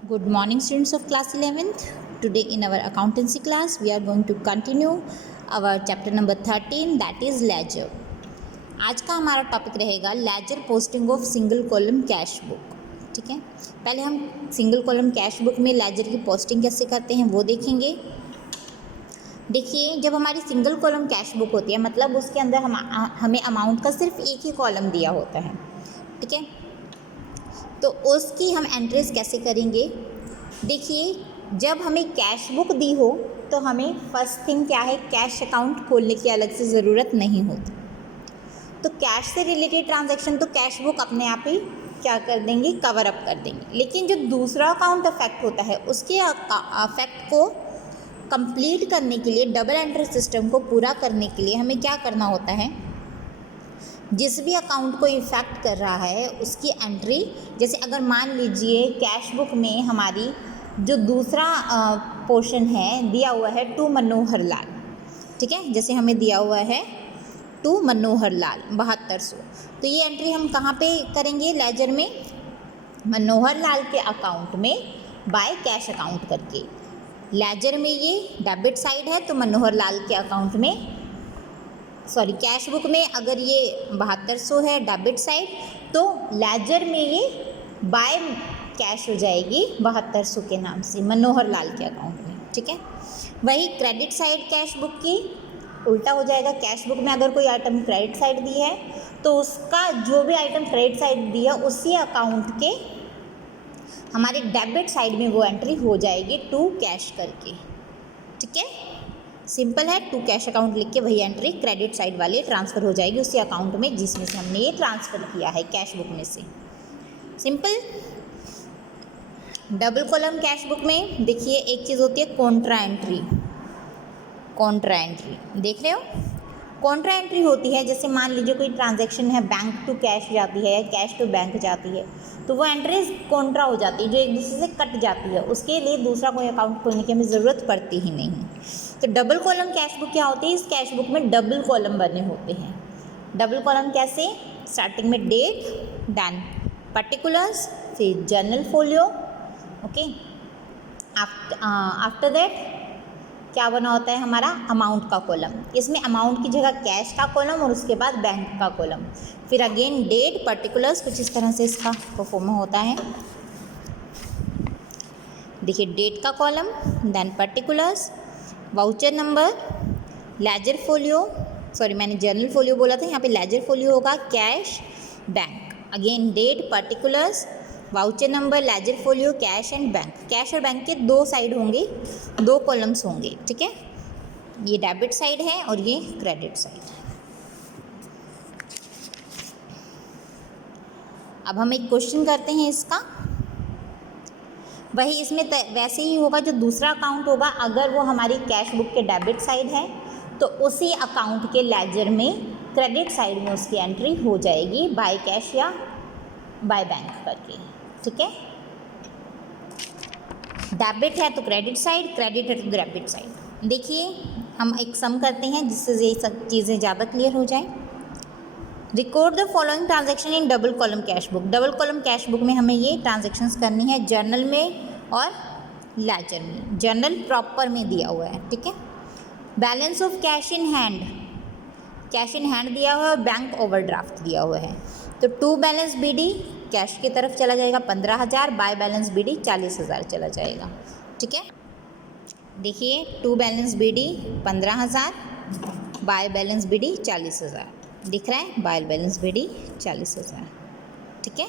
Good morning, students of class 11th. Today in our accountancy class, we are going to continue our chapter number 13, that is ledger. आज का हमारा topic रहेगा ledger posting of single column cash book. ठीक है, पहले हम single column cash book में laser की पोस्टिंग कैसे करते हैं वो देखेंगे. देखिए, जब हमारी सिंगल कॉलम कैश बुक होती है मतलब उसके अंदर हमें अमाउंट का सिर्फ एक ही कॉलम दिया होता है. ठीक है, तो उसकी हम एंट्रीज कैसे करेंगे. देखिए, जब हमें कैश बुक दी हो तो हमें फर्स्ट थिंग क्या है, कैश अकाउंट खोलने की अलग से ज़रूरत नहीं होती. तो कैश से रिलेटेड ट्रांजैक्शन तो कैश बुक अपने आप ही क्या कर देंगे, कवर अप कर देंगे. लेकिन जो दूसरा अकाउंट अफेक्ट होता है उसके अफेक्ट को कंप्लीट करने के लिए, डबल एंट्री सिस्टम को पूरा करने के लिए हमें क्या करना होता है, जिस भी अकाउंट को इफेक्ट कर रहा है उसकी एंट्री. जैसे अगर मान लीजिए कैश बुक में हमारी जो दूसरा पोर्शन है दिया हुआ है टू मनोहर लाल. ठीक है, जैसे हमें दिया हुआ है टू मनोहर लाल 7200, तो ये एंट्री हम कहाँ पे करेंगे लेजर में, मनोहर लाल के अकाउंट में बाय कैश अकाउंट करके. लेजर में ये डेबिट साइड है तो मनोहर लाल के अकाउंट में कैश बुक में अगर ये 7200 है डेबिट साइड, तो लेजर में ये बाय कैश हो जाएगी 7200 के नाम से मनोहर लाल के अकाउंट में. ठीक है, वही क्रेडिट साइड कैश बुक की उल्टा हो जाएगा. कैश बुक में अगर कोई आइटम क्रेडिट साइड दी है तो उसका जो भी आइटम क्रेडिट साइड दिया उसी अकाउंट के हमारे डेबिट साइड में वो एंट्री हो जाएगी टू कैश करके. ठीक है, सिंपल है. टू कैश अकाउंट लिख के वही एंट्री क्रेडिट साइड वाले ट्रांसफ़र हो जाएगी उसी अकाउंट में जिसमें से हमने ये ट्रांसफ़र किया है कैश बुक में से. Simple. Double column cash book में देखिए एक चीज़ होती है कॉन्ट्रा एंट्री. कॉन्ट्रा एंट्री देख रहे हो, कॉन्ट्रा एंट्री होती है जैसे मान लीजिए कोई ट्रांजैक्शन है, बैंक टू कैश जाती है या कैश टू बैंक जाती है, तो वो एंट्रीज कॉन्ट्रा हो जाती है जो एक दूसरे से कट जाती है. उसके लिए दूसरा कोई अकाउंट खोलने की हमें ज़रूरत पड़ती ही नहीं. तो डबल कॉलम कैश बुक क्या होती है, इस कैश बुक में डबल कॉलम बने होते हैं. डबल कॉलम कैसे, स्टार्टिंग में डेट, देन पर्टिकुलर्स, फिर journal folio. Okay, after that क्या बना होता है हमारा अमाउंट का कॉलम. इसमें अमाउंट की जगह कैश का कॉलम और उसके बाद बैंक का कॉलम. फिर अगेन डेट, पर्टिकुलर्स, कुछ इस तरह से इसका परफॉर्म होता है. देखिए डेट का column, then particulars, voucher number, ledger folio, मैंने जर्नल फोलियो बोला था, यहाँ पे लेजर फोलियो होगा, cash, bank. Again date, particulars, voucher number, ledger folio, cash and bank. Cash और बैंक के दो साइड होंगे, दो कॉलम्स होंगे. ठीक है, ये डेबिट साइड है और ये क्रेडिट साइड. अब हम एक क्वेश्चन करते हैं इसका. वही इसमें वैसे ही होगा जो दूसरा अकाउंट होगा. अगर वो हमारी कैश बुक के डेबिट साइड है तो उसी अकाउंट के लेजर में क्रेडिट साइड में उसकी एंट्री हो जाएगी बाय कैश या बाय बैंक करके. ठीक है, डेबिट है तो क्रेडिट साइड, क्रेडिट है तो डेबिट साइड. देखिए हम एक सम करते हैं जिससे ये सब चीज़ें ज़्यादा क्लियर हो जाए. Record the following transaction in double column cash book. Double column cash book में हमें ये ट्रांजैक्शंस करनी है जर्नल में और लेजर में. जर्नल प्रॉपर में दिया हुआ है. ठीक है, balance of cash in hand, cash in hand दिया हुआ है और बैंक ओवरड्राफ्ट दिया हुआ है. तो टू बैलेंस बीडी कैश की तरफ चला जाएगा 15,000, बाय बैलेंस बीडी 40,000 चला जाएगा. ठीक है, देखिए to balance BD 15,000, by balance BD 40,000 दिख रहा है, बाय बैलेंस बीडी 40,000. ठीक है,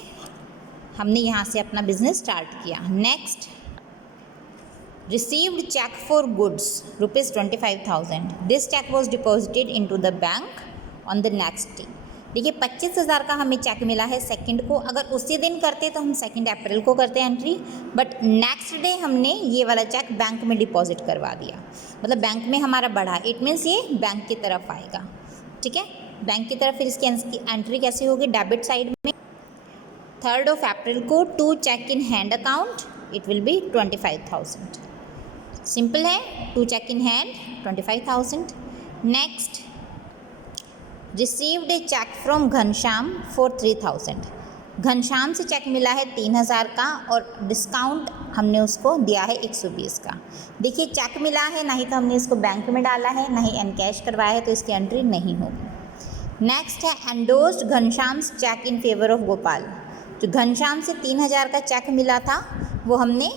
हमने यहाँ से अपना बिजनेस स्टार्ट किया. Next, received cheque for goods ₹25,000. This cheque was deposited into the bank on the next day. देखिए 25,000 का हमें चेक मिला है सेकंड को. अगर उसी दिन करते तो हम 2 अप्रैल को करते एंट्री, बट नेक्स्ट डे हमने ये वाला चेक बैंक में डिपॉजिट करवा दिया. मतलब बैंक में हमारा बढ़ा, इट मीन्स ये बैंक की तरफ आएगा. ठीक है, बैंक की तरफ. फिर इसकी एंट्री कैसे होगी, डेबिट साइड में 3 अप्रैल को to cheque in hand account, it will be 25,000. Simple है, to cheque in hand 25,000. Next, received a cheque from Ghanshyam for 3,000. Ghanshyam से चेक मिला है 3000 का और डिस्काउंट हमने उसको दिया है 120 का। देखिए चेक मिला है, ना ही तो हमने इसको बैंक में डाला है, ना ही एनकैश करवाया है, तो इसकी एंट्री नहीं होगी। नेक्स्ट है endorsed Ghanshyam cheque in favour of Gopal. जो घनश्याम से 3000 का चेक मिला था वो हमने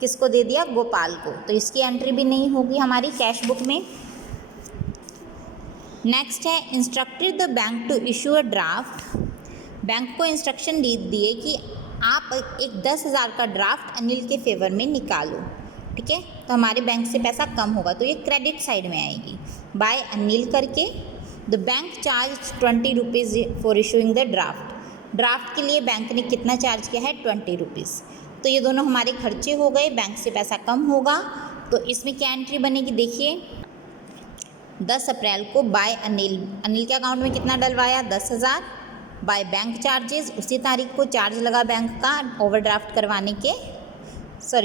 किसको दे दिया? गोपाल को, तो इसकी एंट्री भी नहीं होगी हमारी कैश बुक में। नेक्स्ट है instructed the bank to issue a draft. Bank को इंस्ट्रक्शन दिए कि आप एक 10,000 का ड्राफ्ट अनिल के फेवर में निकालो, ठीक है, तो हमारे बैंक से पैसा कम होगा, तो ये क्रेडिट साइड में आएगी। बाय अनिल करके the bank charge 20 rupees for issuing the draft. Draft के लिए बैंक ने कितना चार्ज किया है? 20 रुपीज़। तो ये दोनों हमारे खर्चे हो गए, बैंक से पैसा कम होगा, तो इसमें क्या एंट्री बनेगी? देखिए 10 अप्रैल को बाय अनिल के अकाउंट में कितना डलवाया? 10,000। बाय बैंक चार्जेस, उसी तारीख को चार्ज लगा बैंक का ओवरड्राफ्ट करवाने के,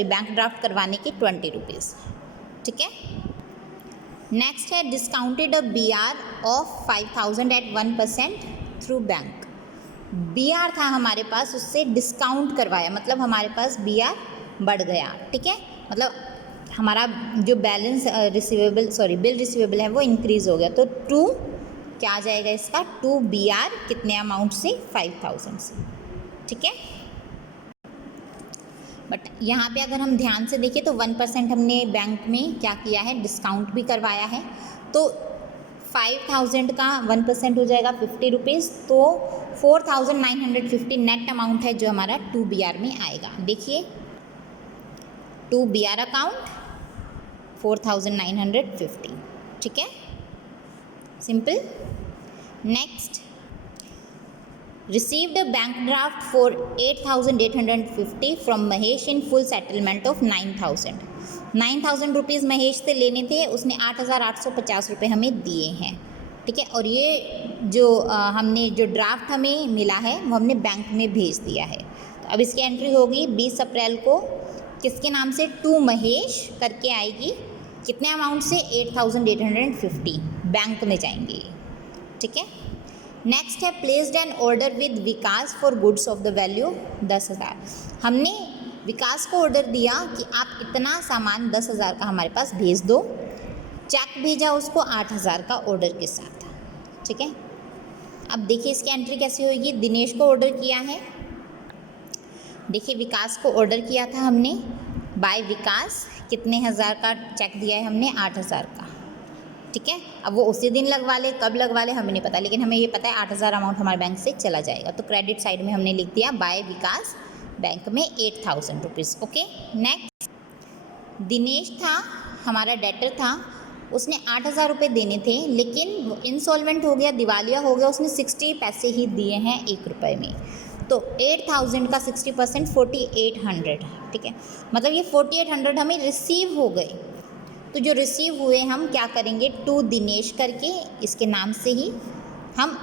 बैंक ड्राफ्ट करवाने के 20 रुपीज़, ठीक है। नेक्स्ट है discounted a BR of 5,000 at 1% through bank. BR था हमारे पास, उससे डिस्काउंट करवाया, मतलब हमारे पास BR बढ़ गया, ठीक है, मतलब हमारा जो बैलेंस बिल रिसीवेबल है वो इंक्रीज़ हो गया, तो टू क्या आ जाएगा इसका? 2 BR कितने अमाउंट से? 5,000 से, ठीक है। बट यहाँ पे अगर हम ध्यान से देखें तो 1% हमने बैंक में क्या किया है? डिस्काउंट भी करवाया है, तो 5,000 का 1% हो जाएगा 50 रुपीज़, तो 4,950 नेट अमाउंट है जो हमारा 2 BR में आएगा। देखिए 2 BR अकाउंट 4,950, ठीक है, simple. Next received a bank draft for 8,850 from Mahesh in full settlement of 9,000 rupees Mahesh से लेने थे, उसने 8,850 रुपये हमें दिए हैं, ठीक है, और ये जो हमने जो ड्राफ्ट हमें मिला है वो हमने बैंक में भेज दिया है। तो अब इसकी एंट्री होगी 20 अप्रैल को किसके नाम से? टू महेश करके आएगी, कितने अमाउंट से? 8,850 बैंक में जाएंगे, ठीक है। नेक्स्ट है placed an order with Vikas for goods of the value 10,000। हमने विकास को ऑर्डर दिया कि आप इतना सामान 10,000 का हमारे पास भेज दो, चेक भेजा उसको 8,000 का ऑर्डर के साथ, ठीक है। अब देखिए इसकी एंट्री कैसे होगी? दिनेश को ऑर्डर किया है, देखिए विकास को ऑर्डर किया था हमने, बाय विकास कितने हज़ार का चेक दिया है हमने? 8,000 का, ठीक है। अब वो उसी दिन लगवा ले, कब लगवा ले हमें नहीं पता, लेकिन हमें ये पता है 8,000 अमाउंट हमारे बैंक से चला जाएगा, तो क्रेडिट साइड में हमने लिख दिया बाय विकास बैंक में 8,000 रुपीज़, ओके। नेक्स्ट दिनेश था हमारा डेटर था, उसने 8,000 रुपये देने थे, लेकिन वो इंसॉल्वेंट हो गया, दिवालिया हो गया, उसने 60 पैसे ही दिए हैं 1 रुपये में, तो 8,000 का 60% 4,800, ठीक है, मतलब ये 4,800 हमें रिसीव हो गए। तो जो रिसीव हुए हम क्या करेंगे? टू दिनेश करके इसके नाम से ही हम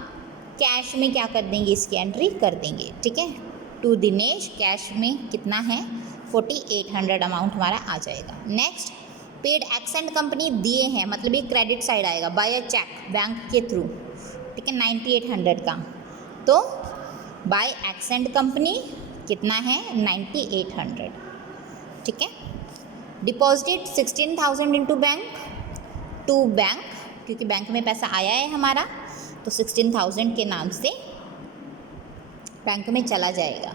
कैश में क्या कर देंगे? इसकी एंट्री कर देंगे, ठीक है। टू दिनेश कैश में कितना है? 4,800 अमाउंट हमारा आ जाएगा। नेक्स्ट पेड एक्सेंट कंपनी दिए हैं, मतलब ये क्रेडिट साइड आएगा, बाय अ चेक बैंक के थ्रू, ठीक है, 9,800 का, तो बाय एक्सेंट कंपनी कितना है? 9,800, ठीक है। Deposit 16,000 into bank to bank, क्योंकि बैंक में पैसा आया है हमारा, तो 16,000 के नाम से बैंक में चला जाएगा,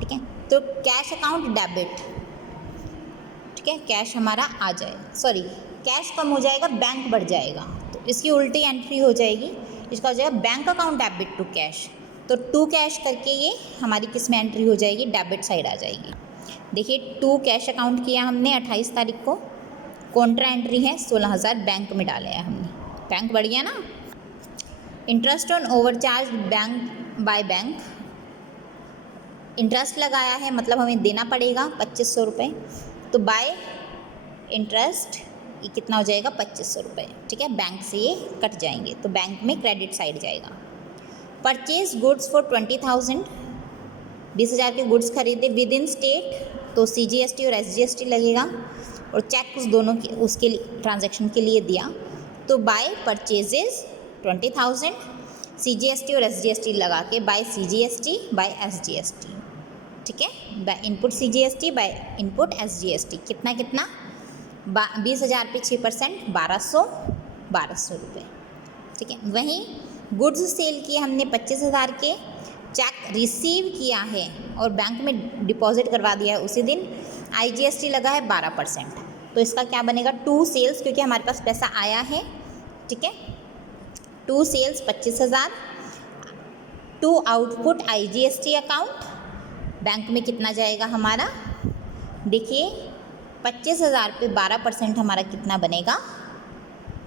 ठीक है। तो कैश अकाउंट डेबिट, ठीक है, कैश हमारा आ जाए, कैश कम हो जाएगा, बैंक बढ़ जाएगा, तो इसकी उल्टी एंट्री हो जाएगी, इसका हो जाएगा bank account debit to cash, तो टू कैश करके ये हमारी किस में एंट्री हो जाएगी? डेबिट साइड आ जाएगी। देखिए टू कैश अकाउंट किया हमने 28 तारीख को, कॉन्ट्रा एंट्री है 16,000 बैंक में डाले हैं हमने, बैंक बढ़ गया ना। Interest on overcharge bank by bank, interest लगाया है, मतलब हमें देना पड़ेगा 2,500 रुपये, तो बाय इंटरेस्ट ये कितना हो जाएगा? 2,500 रुपये, ठीक है, बैंक से ये कट जाएंगे, तो बैंक में क्रेडिट साइड जाएगा। परचेज गुड्स फॉर 20,000, 20,000 के गुड्स खरीदे विद इन स्टेट, तो CGST और SGST लगेगा, और चेक उस दोनों की उसके ट्रांजैक्शन के लिए दिया, तो बाय परचेजेज 20,000 CGST और SGST लगा के बाय CGST बाय SGST, ठीक है, bye input CGST bye input SGST। कितना कितना 20,000 पे 6%, 1200 रुपये, ठीक है। वहीं गुड्स सेल किए हमने 25,000 के, चेक रिसीव किया है और बैंक में डिपॉजिट करवा दिया है उसी दिन, IGST लगा है 12%। तो इसका क्या बनेगा, टू सेल्स, क्योंकि हमारे पास पैसा आया है, ठीक है, to sales 25,000, to output IGST account, bank में कितना जाएगा हमारा, देखिए 25,000 पे 12% हमारा कितना बनेगा,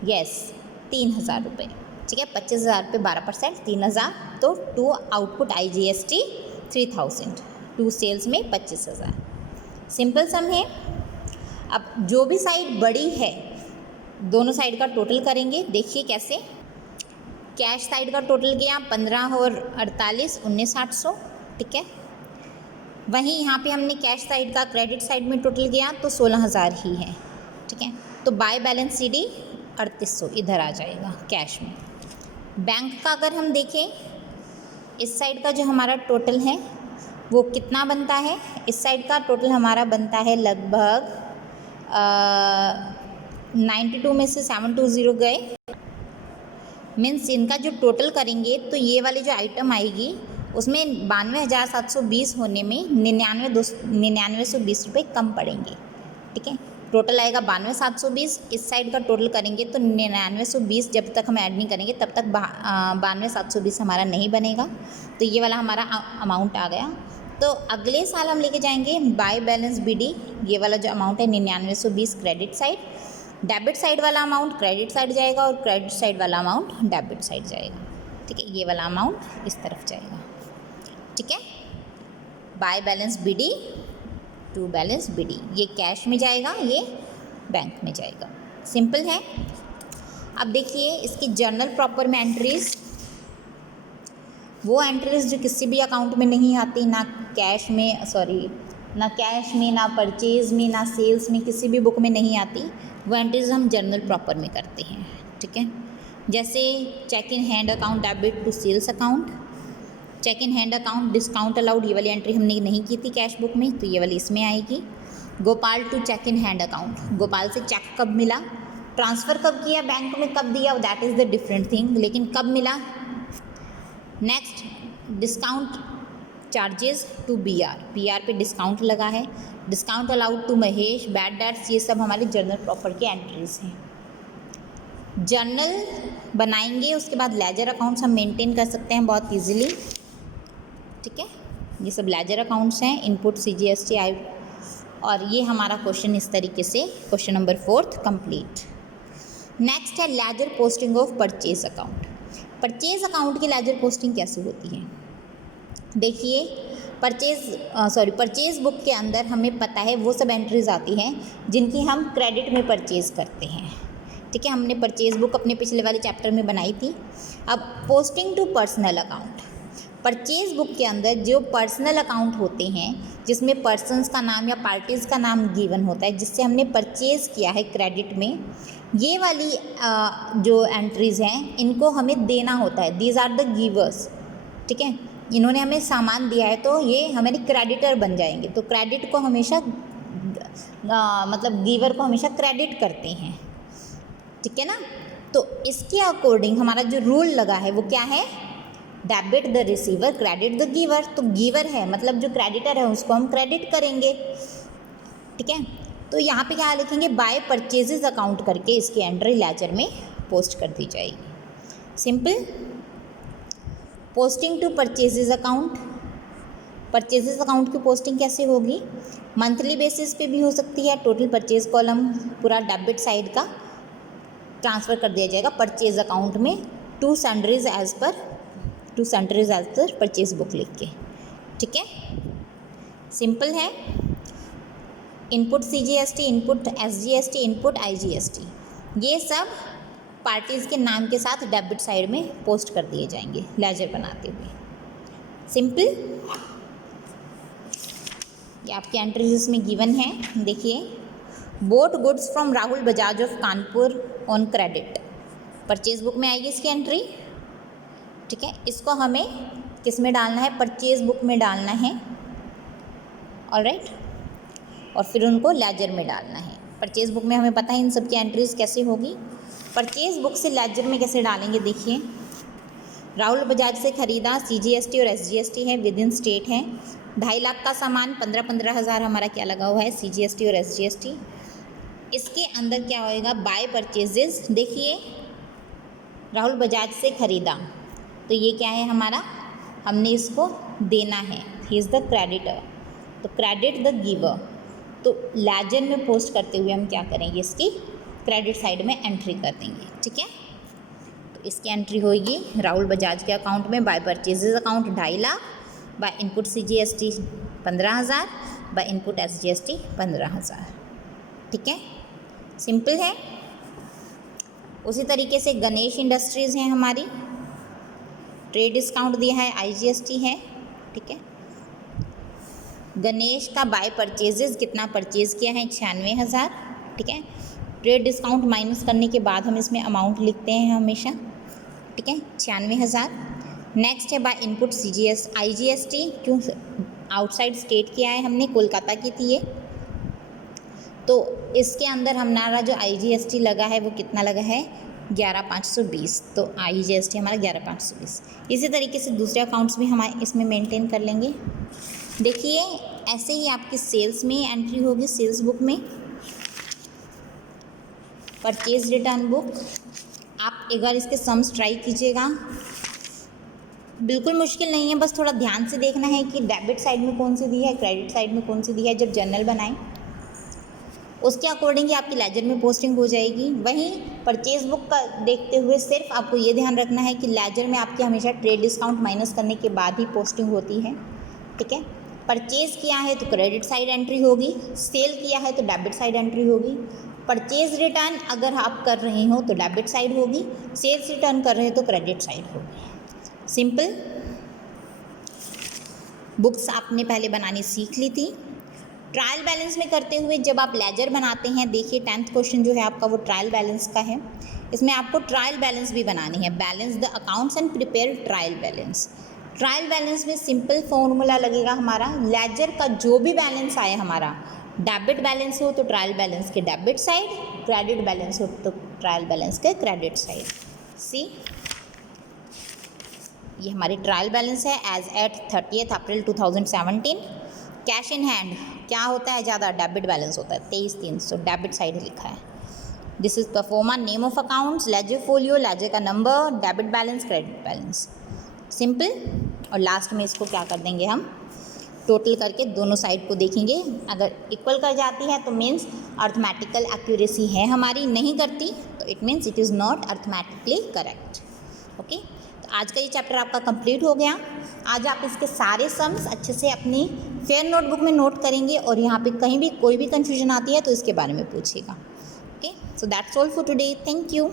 यस 3,000 रुपये, ठीक है। 25,000 पे 12% 3,000, तो to output IGST 3,000, to sales में 25,000। सिंपल सम है। अब जो भी साइड बड़ी है दोनों साइड का टोटल करेंगे, देखिए कैसे। कैश साइड का टोटल गया 15 और 48 19,800, ठीक है। वहीं यहाँ पे हमने कैश साइड का क्रेडिट साइड में टोटल गया तो 16,000 ही है, ठीक है। तो बाय बैलेंस CD 3,800 इधर आ जाएगा कैश में। बैंक का अगर हम देखें, इस साइड का जो हमारा टोटल है वो कितना बनता है, इस साइड का टोटल हमारा बनता है लगभग 92 में से 720 गए, मीन्स इनका जो टोटल करेंगे तो ये वाली जो आइटम आएगी उसमें 92,720 होने में 99,120 रुपये कम पड़ेंगे, ठीक है। टोटल आएगा 92,720, इस साइड का टोटल करेंगे तो 99,120, जब तक हम ऐड नहीं करेंगे तब तक 92,720 हमारा नहीं बनेगा, तो ये वाला हमारा अमाउंट आ गया। तो अगले साल हम लेके जाएंगे बाय बैलेंस BD, ये वाला जो अमाउंट है 99,120 क्रेडिट साइड, डेबिट साइड वाला अमाउंट क्रेडिट साइड जाएगा और क्रेडिट साइड वाला अमाउंट डेबिट साइड जाएगा, ठीक है। ये वाला अमाउंट इस तरफ जाएगा, ठीक है। By balance BD to balance BD, ये कैश में जाएगा, ये बैंक में जाएगा। सिंपल है। अब देखिए इसकी जर्नल प्रॉपर में एंट्रीज, वो एंट्रीज जो किसी भी अकाउंट में नहीं आती, ना कैश में, सॉरी ना कैश में, ना परचेज में, ना सेल्स में, किसी भी बुक में नहीं आती, वो एंट्रीज हम जर्नल प्रॉपर में करते हैं, ठीक है। जैसे cheque in hand account debit to sales account, cheque in hand account discount allowed, ये वाली एंट्री हमने नहीं की थी कैश बुक में, तो ये वाली इसमें आएगी। Gopal to cheque in hand account, Gopal से चेक कब मिला, ट्रांसफ़र कब किया, बैंक में कब दिया, that is the different thing, लेकिन कब मिला। Next discount charges to PR पे डिस्काउंट लगा है, discount allowed to Mahesh, bad debts, ये सब हमारे जर्नल प्रॉपर के एंट्रीज हैं। जर्नल बनाएंगे उसके बाद लेजर अकाउंट्स हम मेंटेन कर सकते हैं बहुत इजीली, ठीक है। ये सब लेजर अकाउंट्स हैं, इनपुट CGST आई, और ये हमारा क्वेश्चन इस तरीके से क्वेश्चन नंबर 4 कंप्लीट। नेक्स्ट है ledger posting of purchase account. Purchase account की लेजर पोस्टिंग कैसे होती है, देखिए परचेज बुक के अंदर हमें पता है वो सब एंट्रीज आती हैं जिनकी हम क्रेडिट में परचेज करते हैं, ठीक है। हमने परचेज बुक अपने पिछले वाले चैप्टर में बनाई थी। अब posting to personal account, purchase book के अंदर जो पर्सनल अकाउंट होते हैं जिसमें पर्सन्स का नाम या पार्टीज़ का नाम गिवन होता है जिससे हमने परचेज़ किया है क्रेडिट में, ये वाली जो एंट्रीज़ हैं इनको हमें देना होता है, दीज आर द गिवर्स, ठीक है। इन्होंने हमें सामान दिया है तो ये हमारे क्रेडिटर बन जाएंगे, तो क्रेडिट को हमेशा मतलब गिवर को हमेशा क्रेडिट करते हैं, ठीक है ना। तो इसके अकॉर्डिंग हमारा जो रूल लगा है वो क्या है, debit the receiver credit the giver, तो गिवर है मतलब जो क्रेडिटर है उसको हम क्रेडिट करेंगे, ठीक है। तो यहाँ पे क्या लिखेंगे, बाय परचेजेस अकाउंट करके इसकी एंट्री लेजर में पोस्ट कर दी जाएगी। Simple. Posting to purchases account, purchases account की पोस्टिंग कैसे होगी, मंथली बेसिस पे भी हो सकती है। टोटल परचेज कॉलम पूरा डेबिट साइड का ट्रांसफ़र कर दिया जाएगा परचेज अकाउंट में, to sundries as per purchase book लिख के, ठीक है। सिंपल है। Input CGST, input SGST, input IGST, ये सब पार्टीज़ के नाम के साथ डेबिट साइड में पोस्ट कर दिए जाएंगे लेजर बनाते हुए। सिंपल। ये आपकी एंट्रीज इसमें गिवन है, देखिए। Boat goods from Rahul Bajaj of Kanpur on credit, purchase book में आएगी इसकी एंट्री। ठीक है, इसको हमें किस में डालना है, परचेज बुक में डालना है, ऑलराइट, और फिर उनको लेजर में डालना है। परचेज बुक में हमें पता है इन सब की एंट्रीज कैसे होगी। परचेज बुक से लेजर में कैसे डालेंगे, देखिए राहुल बजाज से ख़रीदा, CGST और SGST है, विद इन स्टेट है। 2.5 लाख का सामान 15 हज़ार हमारा क्या लगा हुआ है, CGST और SGST। इसके अंदर क्या होएगा, बाय परचेजेस, देखिए राहुल बजाज से ख़रीदा, तो ये क्या है हमारा, हमने इसको देना है, ही इज़ द क्रेडिटर, तो क्रेडिट द गिवर। तो लेजर में पोस्ट करते हुए हम क्या करेंगे, इसकी क्रेडिट साइड में एंट्री कर देंगे, ठीक है। तो इसकी एंट्री होगी राहुल बजाज के अकाउंट में, by purchases account 2.5 lakh, by input CGST 15,000, by input SGST 15,000, ठीक है, सिंपल है। उसी तरीके से गणेश इंडस्ट्रीज़ हैं हमारी, ट्रेड डिस्काउंट दिया है, IGST है, ठीक है। गणेश का बाय परचेजेस कितना परचेज़ किया है, 96,000, ठीक है। ट्रेड डिस्काउंट माइनस करने के बाद हम इसमें अमाउंट लिखते हैं हमेशा, ठीक है, 96,000। नेक्स्ट है बाय इनपुट IGST, क्यों आउटसाइड स्टेट किया है हमने, कोलकाता की थी ये, तो इसके अंदर हमारा जो IGST लगा है वो कितना लगा है, 11,520, तो IGST हमारा 11,520। इसी तरीके से दूसरे अकाउंट्स भी हमारे इसमें मेंटेन कर लेंगे। देखिए ऐसे ही आपकी सेल्स में एंट्री होगी, सेल्स बुक में, परचेज रिटर्न बुक। आप एक बार इसके सम्स ट्राई कीजिएगा, बिल्कुल मुश्किल नहीं है, बस थोड़ा ध्यान से देखना है कि डेबिट साइड में कौन सी दी है, क्रेडिट साइड में कौन सी दी है। जब जर्नल बनाएं उसके अकॉर्डिंग ही आपकी लेजर में पोस्टिंग हो जाएगी। वहीं परचेज बुक का देखते हुए सिर्फ आपको ये ध्यान रखना है कि लेजर में आपकी हमेशा ट्रेड डिस्काउंट माइनस करने के बाद ही पोस्टिंग होती है, ठीक है। परचेज़ किया है तो क्रेडिट साइड एंट्री होगी, सेल किया है तो डेबिट साइड एंट्री होगी। परचेज रिटर्न अगर आप कर रहे हो तो डेबिट साइड होगी, सेल्स रिटर्न कर रहे हो तो क्रेडिट साइड होगी। सिंपल। बुक्स आपने पहले बनानी सीख ली थी। ट्रायल बैलेंस में करते हुए जब आप लेजर बनाते हैं, देखिए 10th क्वेश्चन जो है आपका वो ट्रायल बैलेंस का है। इसमें आपको ट्रायल बैलेंस भी बनानी है, balance the accounts and prepare trial balance. Trial balance में सिंपल फॉर्मूला लगेगा हमारा, लेजर का जो भी बैलेंस आए हमारा, डेबिट बैलेंस हो तो ट्रायल बैलेंस के डेबिट साइड, क्रेडिट बैलेंस हो तो ट्रायल बैलेंस के क्रेडिट साइड। सी, ये हमारी ट्रायल बैलेंस है as at 30 April 2017। Cash in hand क्या होता है, ज़्यादा डेबिट बैलेंस होता है 23,300, डेबिट साइड लिखा है। This is proforma, name of accounts, ledger folio, ledger का number, debit balance, credit balance, simple. और लास्ट में इसको क्या कर देंगे हम, टोटल करके दोनों साइड को देखेंगे, अगर इक्वल कर जाती है तो मीन्स अर्थमेटिकल एक्यूरेसी है हमारी, नहीं करती तो it means it is not arithmetically correct. Okay, तो आज का ये चैप्टर आपका कंप्लीट हो गया। आज आप इसके सारे सम्स अच्छे से अपनी फेयर नोटबुक में नोट करेंगे और यहाँ पे कहीं भी कोई भी कन्फ्यूजन आती है तो इसके बारे में पूछिएगा। Okay, so that's all for today, thank you.